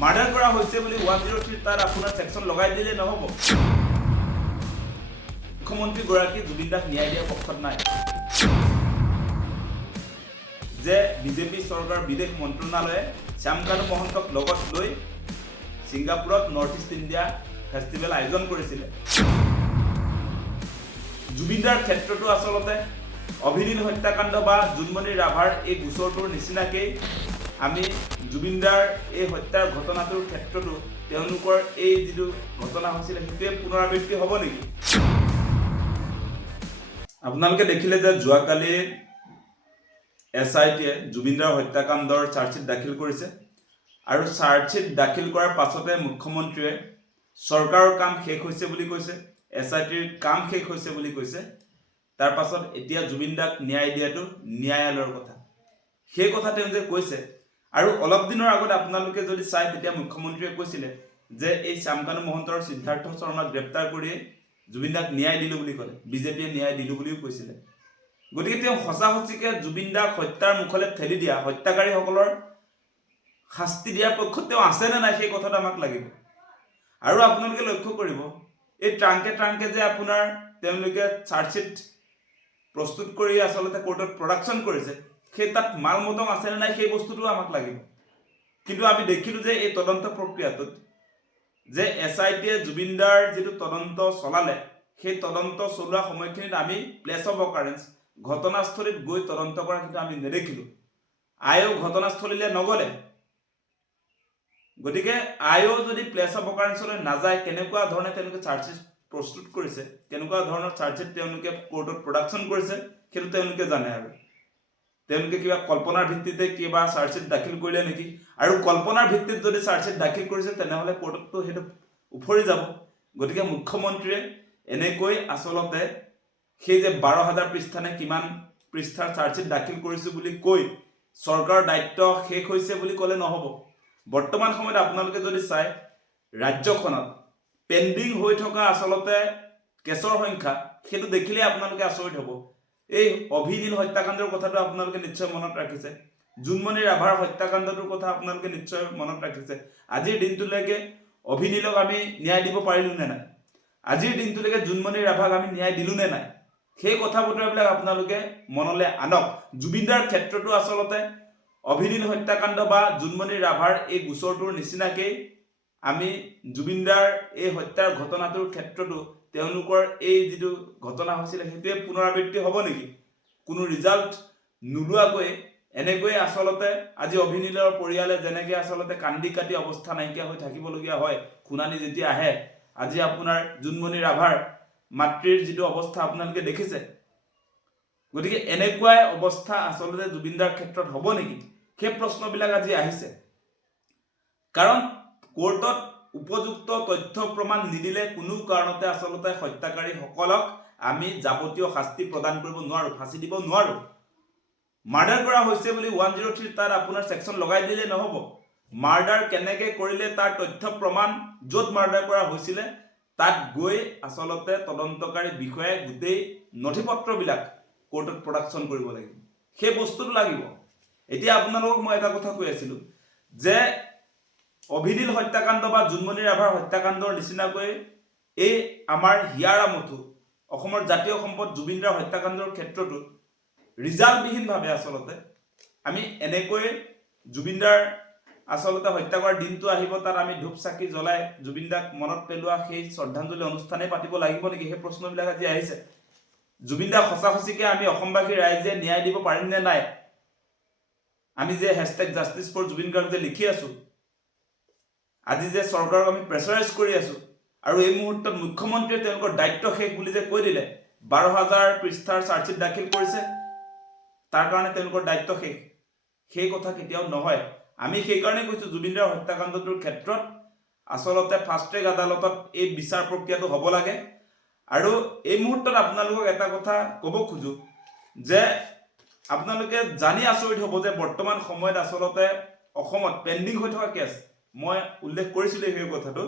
Murder কৰা হৈছে বুলি 103 তাত আপোনাৰ সেকশন লগাই দিলে নহব মুখ্যমন্ত্ৰী গৰাকী জুবিন দাক ন্যায় দিয়াৰ পক্ষত নাই যে বিজেপি চৰকাৰ বিদেশ মন্ত্ৰণালয়ে শ্যামকানু মহন্তক লগত লৈ সিংগাপুৰত নৰ্থ ইষ্ট ইণ্ডিয়া ফেষ্টিভেল আয়োজন কৰিছিল জুবিন দাৰ ক্ষেত্ৰটো আসলতে অভিনীল হত্যাকাণ্ড বা জুনমণি ৰাভাৰ এই গোচৰটোৰ নিচিনাকেই আমি জুবিন দাৰ এই হত্যাৰ ঘটনাটোৰ ক্ষেত্ৰতো তেওঁলোকৰ এই যিটো ঘটনা হৈছিল সেইটোৱে পুনৰাবৃত্তি হ'ব নেকি আপোনালোকে দেখিলে যে যোৱাকালি SIT জুবিন দাৰ হত্যাকাণ্ডৰ চাৰ্জশ্বিট দাখিল কৰিছে আৰু চাৰ্জশ্বিট দাখিল কৰাৰ পাছতে মুখ্যমন্ত্ৰীয়ে চৰকাৰৰ কাম শেষ হৈছে বুলি কৈছে SITৰ কাম শেষ হৈছে বুলি কৈছে তাৰ পাছত এতিয়া জুবিন দাক ন্যায় দিয়াটো ন্যায়ালয়ৰ কথা সেই কথা তেওঁ যে কৈছে আৰু অলপ দিনৰ আগত আপোনালোকে যদি চাই তেতিয়া মুখ্যমন্ত্ৰীয়ে কৈছিলে যে এই শ্যামকানু মহন্তৰ সিদ্ধাৰ্থ শৰ্মাক গ্ৰেপ্তাৰ কৰি জুবিন দাক ন্যায় দিলো বুলি ক'লে বিজেপিয়ে ন্যায় দিলো বুলিও কৈছিলে গতিকে তেওঁ সঁচাসঁচিকে জুবিন দাক হত্যাৰ মুখলে ঠেলি দিয়া হত্যাকাৰীসকলৰ শাস্তি দিয়াৰ পক্ষত তেওঁ আছে নে নাই সেই কথাটো আমাক লাগিব আৰু আপোনালোকে লক্ষ্য কৰিব এই ট্ৰাংকে যে আপোনাৰ তেওঁলোকে চাৰ্জশ্বিট প্ৰস্তুত কৰি আসলতে কোৰ্টত প্ৰডাকশ্যন কৰিছে সেই তাত মাল মতং আছে নে নাই সেই বস্তুটো আমাক লাগিব কিন্তু আমি দেখিলো যে এই তদন্ত প্ৰক্ৰিয়াটোত যে SITয়ে জুবিন দাৰ যিটো তদন্ত চলালে সেই তদন্ত চলোৱা সময়খিনিত আমি প্লেস অফ অকাৰেন্স ঘটনাস্থলীত গৈ তদন্ত কৰা কিন্তু আমি নেদেখিলো আয়ো ঘটনাস্থলীলৈ নগলে গতিকে আয়ো যদি প্লেস অফ অকাৰেন্সলৈ নাযায় কেনেকুৱা ধৰণে তেওঁলোকে চাৰ্জশ্বিট প্ৰস্তুত কৰিছে কেনেকুৱা ধৰণৰ চাৰ্জশ্বিট তেওঁলোকে কোৰ্টত প্ৰডাকশ্যন কৰিছে সেইটো তেওঁলোকে জানে আৰু তেওঁলোকে কিবা কল্পনাৰ ভিত্তিতে কিবা চাৰ্জশ্বিট দাখিল কৰিলে নেকি আৰু কল্পনাৰ ভিত্তিত যদি চাৰ্জশ্বিট দাখিল কৰিছে তেনেহলে কোৰ্টতো সেইটো উফৰি যাব গতিকে মুখ্যমন্ত্ৰীয়ে এনেকৈ আসলতে সেই যে 12000 পৃষ্ঠা নে কিমান পৃষ্ঠাৰ চাৰ্জশ্বিট দাখিল কৰিছে বুলি কৈ চৰকাৰৰ দায়িত্ব শেষ হৈছে বুলি ক'লে নহব বৰ্তমান সময়ত আপোনালোকে যদি চাই ৰাজ্যখনত পেন্ডিং হৈ থকা আসলতে কেছৰ সংখ্যা সেইটো দেখিলে আপোনালোকে আচৰিত হ'ব এই অভিনীল হত্যাকাণ্ডৰ কথাটো আপোনালোকে নিশ্চয় মনত ৰাখিছে জুনমণি ৰাভাৰ হত্যাকাণ্ডৰ কথা আপোনালোকে নিশ্চয় মনত ৰাখিছে আজিৰ দিনটোলৈকে অভিনীলক আমি ন্যায় দিব পাৰিলো নে নাই আজিৰ দিনটোলৈকে জুনমণি ৰাভাক আমি ন্যায় দিলো নে নাই সেই কথা বতৰাবিলাক আপোনালোকে মনলৈ আনক জুবিনদাৰ ক্ষেত্ৰটো আসলতে অভিনীল হত্যাকাণ্ড বা জুনমণি ৰাভাৰ এই গোচৰটোৰ নিচিনাকেই আমি জুবিনদাৰ এই হত্যাৰ ঘটনাটোৰ ক্ষেত্ৰতো তেওঁলোকৰ এই যিটো ঘটনা হৈছিল সেইটোৱে পুনৰাবৃত্তি হ'ব নেকি কোনো ৰিজাল্ট নোলোৱাকৈ এনেকৈ আসলতে আজি অভিনীলৰ পৰিয়ালে যেনেকৈ আসলতে কান্দি কাটি অৱস্থা নাইকিয়া হৈ থাকিবলগীয়া হয় খুনানি যেতিয়া আহে আজি আপোনাৰ জুনমণি ৰাভাৰ মাতৃৰ যিটো অৱস্থা আপোনালোকে দেখিছে গতিকে এনেকুৱাই অৱস্থা আসলতে জুবিনদাৰ ক্ষেত্ৰত হ'ব নেকি সেই প্ৰশ্নবিলাক আজি আহিছে কাৰণ কোৰ্টত উপযুক্ত তথ্য প্ৰমাণ নিদিলে কোনো কাৰণতে আসলতে হত্যাকাৰীসকলক আমি যাৱতীয় শাস্তি প্ৰদান কৰিব নোৱাৰো ফাঁচি দিব নোৱাৰো মাৰ্ডাৰ কৰা হৈছে বুলি 103 তাত আপোনাৰ সেকশন লগাই দিলে নহব মাৰ্ডাৰ কেনেকৈ কৰিলে তাৰ তথ্য প্ৰমাণ য'ত মাৰ্ডাৰ কৰা হৈছিল তাত গৈ আসলতে তদন্তকাৰী বিষয়ে গোটেই নথিপত্ৰবিলাক কোৰ্টত প্ৰডাকশ্যন কৰিব লাগিব সেই বস্তুটো লাগিব এতিয়া আপোনালোকক মই এটা কথা কৈ আছিলো যে অভিনীল হত্যাকাণ্ড বা জুনমণি ৰাভাৰ হত্যাকাণ্ডৰ নিচিনাকৈ এই আমাৰ হিয়াৰা মথু অসমৰ জাতীয় সম্পদ জুবিন দাৰ হত্যাকাণ্ডৰ ক্ষেত্ৰতো ৰিজাল্টবিহীনভাৱে আসলতে আমি এনেকৈ জুবিন দাৰ আসলতে হত্যা কৰাৰ দিনটো আহিব তাত আমি ধূপ চাকি জ্বলাই জুবিন দাক মনত পেলোৱা সেই শ্ৰদ্ধাঞ্জলি অনুষ্ঠানে পাতিব লাগিব নেকি সেই প্ৰশ্নবিলাক আজি আহিছে জুবিন দাক সঁচাসঁচিকে আমি অসমবাসী ৰাইজে ন্যায় দিব পাৰিম নে নাই আমি যে #justice4Jubin Garg যে লিখি আছো আজি যে চৰকাৰক আমি প্ৰেছাৰাইজ কৰি আছো আৰু এই মুহূৰ্তত মুখ্যমন্ত্ৰীয়ে তেওঁলোকৰ দায়িত্ব শেষ বুলি যে কৈ দিলে 12000 পৃষ্ঠাৰ চাৰ্জশ্বিট দাখিল কৰিছে তাৰ কাৰণে তেওঁলোকৰ দায়িত্ব শেষ সেই কথা কেতিয়াও নহয় আমি সেই কাৰণে কৈছো জুবিন দাৰ হত্যাকাণ্ডটোৰ ক্ষেত্ৰত আসলতে ফাষ্ট ট্ৰেক আদালতত এই বিচাৰ প্ৰক্ৰিয়াটো হ'ব লাগে আৰু এই মুহূৰ্তত আপোনালোকক এটা কথা ক'ব খোজো যে আপোনালোকে জানি আচৰিত হ'ব যে বৰ্তমান সময়ত আসলতে অসমত পেন্ডিং হৈ থকা কেছ মই উল্লেখ কৰিছিলো এই কথাটো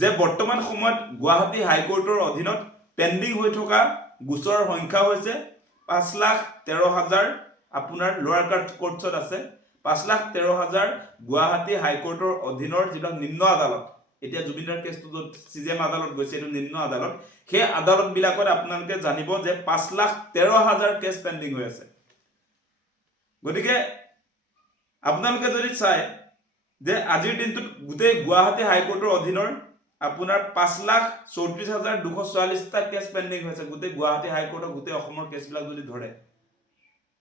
যে বৰ্তমান সময়ত গুৱাহাটী হাইকোৰ্টৰ অধীনত পেন্ডিং হৈ থকা গোচৰৰ সংখ্যা হৈছে 5,13,000 আপোনাৰ লোৱাৰ কোৰ্টছত আছে 5,13,000 গুৱাহাটী হাইকোৰ্টৰ অধীনৰ যিবিলাক নিম্ন আদালত, এতিয়া জুবিনদাৰ কেছটো য'ত CJM আদালত গৈছে এইটো নিম্ন আদালত, সেই আদালত বিলাকত আপোনালোকে জানিব যে 5,13,000 কেছ পেন্ডিং হৈ আছে। গতিকে আপোনালোকে যদি চাই যে আজিৰ দিনটোত গোটেই গুৱাহাটী হাইকোৰ্টৰ অধীনৰ আপোনাৰ 5,34,244টা কেছ পেন্ডিং হৈছে গোটেই গুৱাহাটী হাইকোৰ্টৰ গোটেই অসমৰ কেছবিলাক যদি ধৰে,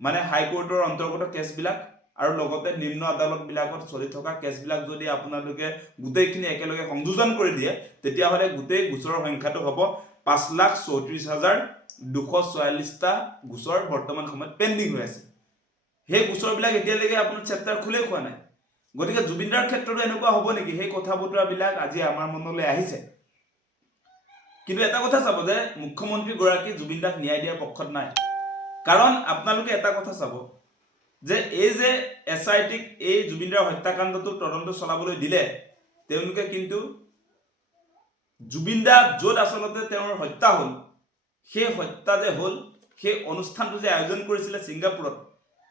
মানে হাইকোৰ্টৰ অন্তৰ্গত কেছবিলাক আৰু লগতে নিম্ন আদালত বিলাকত চলি থকা কেছবিলাক যদি আপোনালোকে গোটেইখিনি একেলগে সংযোজন কৰি দিয়ে, তেতিয়াহ'লে গোটেই গোচৰৰ সংখ্যাটো হ'ব 5,34,244টা গোচৰ বৰ্তমান সময়ত পেন্ডিং হৈ আছে। সেই গোচৰবিলাক এতিয়ালৈকে আপোনাৰ চেপ্টাৰ খোলে খোৱা নাই। গতিকে জুবিনদাৰ ক্ষেত্ৰতো এনেকুৱা হ'ব নেকি, সেই কথা বতৰাবিলাক আজি আমাৰ মনলৈ আহিছে। কিন্তু এটা কথা চাব যে মুখ্যমন্ত্ৰী গৰাকী জুবিনদাক ন্যায় দিয়াৰ পক্ষত নাই। কাৰণ আপোনালোকে এটা কথা চাব যে এই যে SITক এই জুবিনদাৰ হত্যাকাণ্ডটো তদন্ত চলাবলৈ দিলে, তেওঁলোকে কিন্তু জুবিনদা য'ত আচলতে তেওঁৰ হত্যা হ'ল, সেই হত্যা যে হ'ল সেই অনুষ্ঠানটো যে আয়োজন কৰিছিলে ছিংগাপুৰত,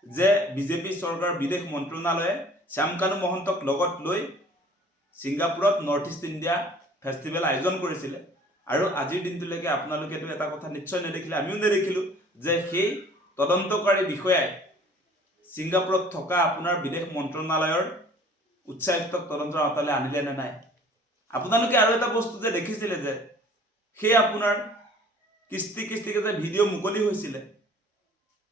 যে বিজেপি চৰকাৰ বিদেশ মন্ত্ৰণালয়ে শ্যামকানু মহন্তক লগত লৈ ছিংগাপুৰত নৰ্থ ইষ্ট ইণ্ডিয়া ফেষ্টিভেল আয়োজন কৰিছিলে। আৰু আজিৰ দিনটোলৈকে আপোনালোকেতো এটা কথা নিশ্চয় নেদেখিলে, আমিও নেদেখিলোঁ যে সেই তদন্তকাৰী বিষয়াই ছিংগাপুৰত থকা আপোনাৰ বিদেশ মন্ত্ৰণালয়ৰ উচ্চায়ুক্তক তদন্তৰ আওতালৈ আনিলে নে নাই। আপোনালোকে আৰু এটা বস্তু যে দেখিছিলে যে সেই আপোনাৰ কিস্তিকে যে ভিডিঅ' মুকলি হৈছিলে,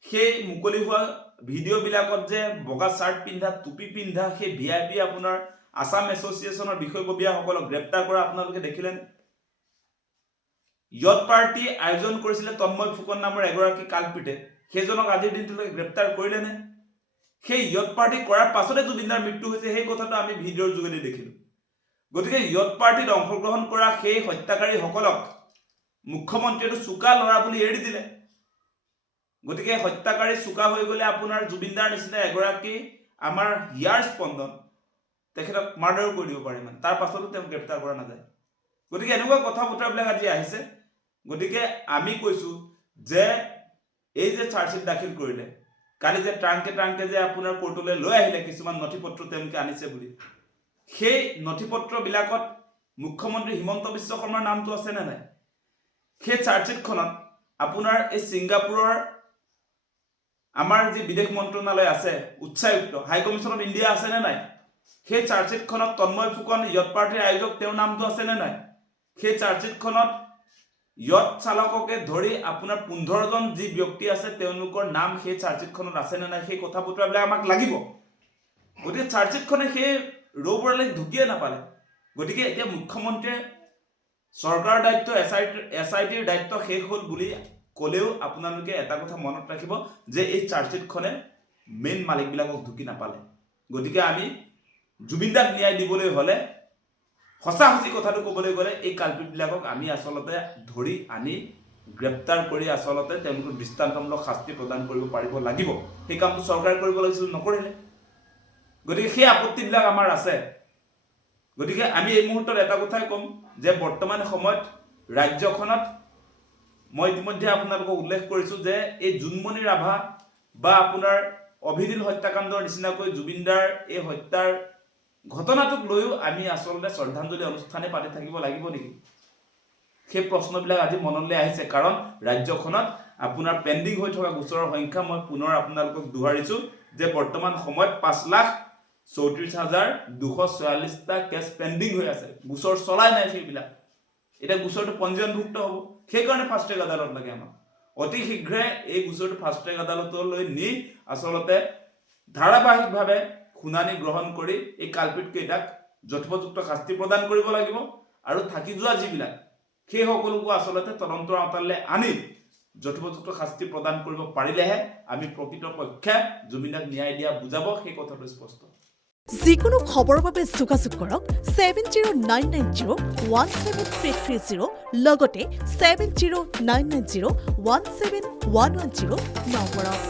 সেই মুকলি হোৱা ভিডিঅ'বিলাকত যে বগা চাৰ্ট পিন্ধা, টুপি পিন্ধা সেই VIP আপোনাৰ আছাম এছ'চিয়েশ্যনৰ বিষয়ববীয়াসকলক গ্ৰেপ্তাৰ কৰা আপোনালোকে দেখিলেনে? য়ট পাৰ্টি আয়োজন কৰিছিলে তন্ময় ফুকন নামৰ এগৰাকী কালপিতে, সেইজনক আজিৰ দিনটোলৈকে গ্ৰেপ্তাৰ কৰিলেনে? সেই য়ট পাৰ্টি কৰাৰ পাছতে জুবিনদাৰ মৃত্যু হৈছে, সেই কথাটো আমি ভিডিঅ'ৰ যোগেদি দেখিলোঁ। গতিকে য়ট পাৰ্টিত অংশগ্ৰহণ কৰা সেই হত্যাকাৰীসকলক মুখ্যমন্ত্ৰীয়েতো চোকা ল'ৰা বুলি এৰি দিলে। গতিকে হত্যাকাৰী চোকা হৈ গ'লে আপোনাৰ জুবিনদাৰ নিচিনা এগৰাকী আমাৰ হিয়াৰ স্পন্দন, তেখেতক মাৰ্ডাৰো কৰি দিব পাৰে, মানে তাৰ পাছতো তেওঁক গ্ৰেপ্তাৰ কৰা নাযায়। গতিকে এনেকুৱা কথা বতৰাবিলাক আজি আহিছে। গতিকে আমি কৈছোঁ যে এই যে চাৰ্জশ্বিট দাখিল কৰিলে, কালি যে ট্ৰাংকে যে আপোনাৰ কোৰ্টলৈ লৈ আহিলে কিছুমান নথি পত্ৰ তেওঁলোকে আনিছে বুলি, সেই নথি পত্ৰবিলাকত মুখ্যমন্ত্ৰী হিমন্ত বিশ্ব শৰ্মাৰ নামটো আছে নে নাই? সেই চাৰ্জশ্বিটখনত আপোনাৰ এই ছিংগাপুৰৰ আমাৰ যি বিদেশ মন্ত্ৰণালয় আছে, উচ্চায়ুক্ত, হাই কমিশ্যন অফ ইণ্ডিয়া আছে নে নাই? সেই চাৰ্জশ্বিটখনত তন্ময় ফুকন য়ট পাৰ্টিৰ আয়োজক তেওঁৰ নামটো আছে নে নাই? সেই চাৰ্জশ্বিটখনত য়ট চালককে ধৰি আপোনাৰ 15জন যি ব্যক্তি আছে তেওঁলোকৰ নাম সেই চাৰ্জশ্বিটখনত আছে নে নাই? সেই কথা বতৰাবিলাক আমাক লাগিব। গতিকে চাৰ্জশ্বিটখনে সেই ৰৌবৰালৈ ঢুকিয়ে নাপালে। গতিকে এতিয়া মুখ্যমন্ত্ৰীয়ে চৰকাৰৰ দায়িত্ব, SITৰ দায়িত্ব শেষ হ'ল বুলি ক'লেও আপোনালোকে এটা কথা মনত ৰাখিব যে এই চাৰ্জশ্বিটখনে মেইন মালিকবিলাকক ঢুকি নাপালে। গতিকে আমি জুবিনদাক ন্যায় দিবলৈ হ'লে সঁচা কথাটো ক'বলৈ গ'লে এই কালপিতবিলাকক আমি আচলতে ধৰি আনি গ্ৰেপ্তাৰ কৰি আচলতে তেওঁলোকক দৃষ্টান্তমূলক শাস্তি প্ৰদান কৰিব পাৰিব লাগিব। সেই কামটো চৰকাৰে কৰিব লাগিছিল, নকৰিলে। গতিকে সেই আপত্তিবিলাক আমাৰ আছে। গতিকে আমি এই মুহূৰ্তত এটা কথাই ক'ম যে বৰ্তমান সময়ত ৰাজ্যখনত মই ইতিমধ্যে আপোনালোকক উল্লেখ কৰিছোঁ যে এই জোনমণি ৰাভা বা আপোনাৰ অভিনীল হত্যাকাণ্ডৰ নিচিনাকৈ জুবিনদাৰ এই হত্যাৰ ঘটনাটোক লৈও আমি আচলতে শ্ৰদ্ধাঞ্জলি অনুষ্ঠানে পাতি থাকিব লাগিব নেকি? সেই প্ৰশ্নবিলাক আজি মনলৈ আহিছে। কাৰণ ৰাজ্যখনত আপোনাৰ পেণ্ডিং হৈ থকা গোচৰৰ সংখ্যা মই পুনৰ আপোনালোকক দোহাৰিছোঁ যে বৰ্তমান সময়ত 5,34,244টা কেছ পেণ্ডিং হৈ আছে, গোচৰ চলাই নাই সেইবিলাক। এতিয়া গোচৰটো পঞ্জীয়নভুক্ত হ'ব, সেইকাৰণে ফাষ্ট ট্ৰেক আদালত লাগে আমাক। অতি শীঘ্ৰে এই গোচৰটো ফাষ্ট ট্ৰেক আদালতলৈ নি আচলতে ধাৰাবাহিকভাৱে শুনানি গ্ৰহণ কৰি এই কালপিতকেইটাক যথোপযুক্ত শাস্তি প্ৰদান কৰিব লাগিব। আৰু থাকি যোৱা যিবিলাক সেই সকলোকো আচলতে তদন্তৰ আওতালৈ আনি যথোপযুক্ত শাস্তি প্ৰদান কৰিব পাৰিলেহে আমি প্ৰকৃতপক্ষে জুবিনদাক ন্যায় দিয়া বুজাব, সেই কথাটো স্পষ্ট। যিকোনো খবৰৰ বাবে যোগাযোগ কৰক 7099017330 লগতে 7099017110 নম্বৰত।